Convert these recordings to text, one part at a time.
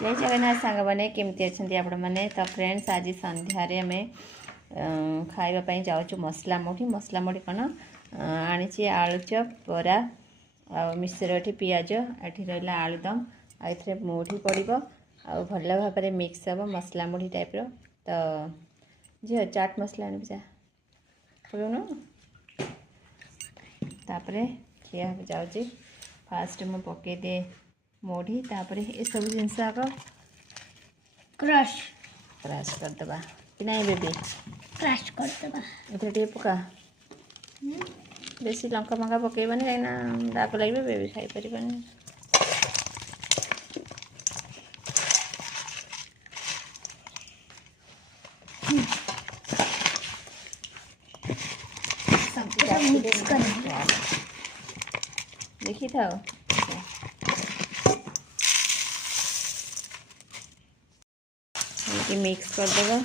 जय जगन्नाथ सांग मैंने केमती अच्छा आपण मैंने तो फ्रेंड्स आज संध्यारे आम खावाई जाऊँ मसला मुढ़ी कौन आनी आलुचप बरा मिश्र एटी पिज एटी रहा आलुदम आए मुढ़ी पड़ो आ भल भाव में मिक्स हम मसला मुढ़ी टाइप तो झील चाट मसला आने जा पड़ोन तापर खिया जाऊँगी फास्ट मुझे पकई दिए मुढ़ी तापर ये सब जिनस आग क्रश करदे कि नहीं बेबी क्रश करदे ये पका बेसी लंका फंका पकईबनी कहीं दाग लगे बेबी खाई पार देखी था मिक्स कर देगा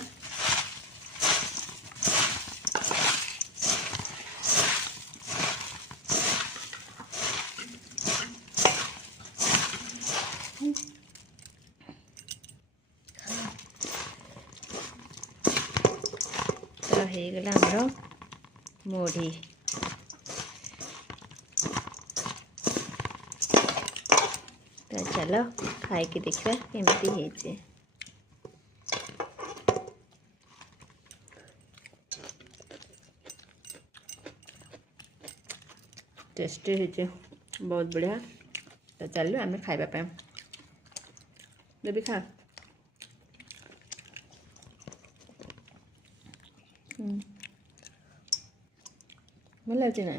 तो हो गला हमर मुढ़ी तो चलो खाई के देखा केमती है टेस्टी है बहुत बढ़िया तो चलो आम खाइबा बेबी खा भल लगे ना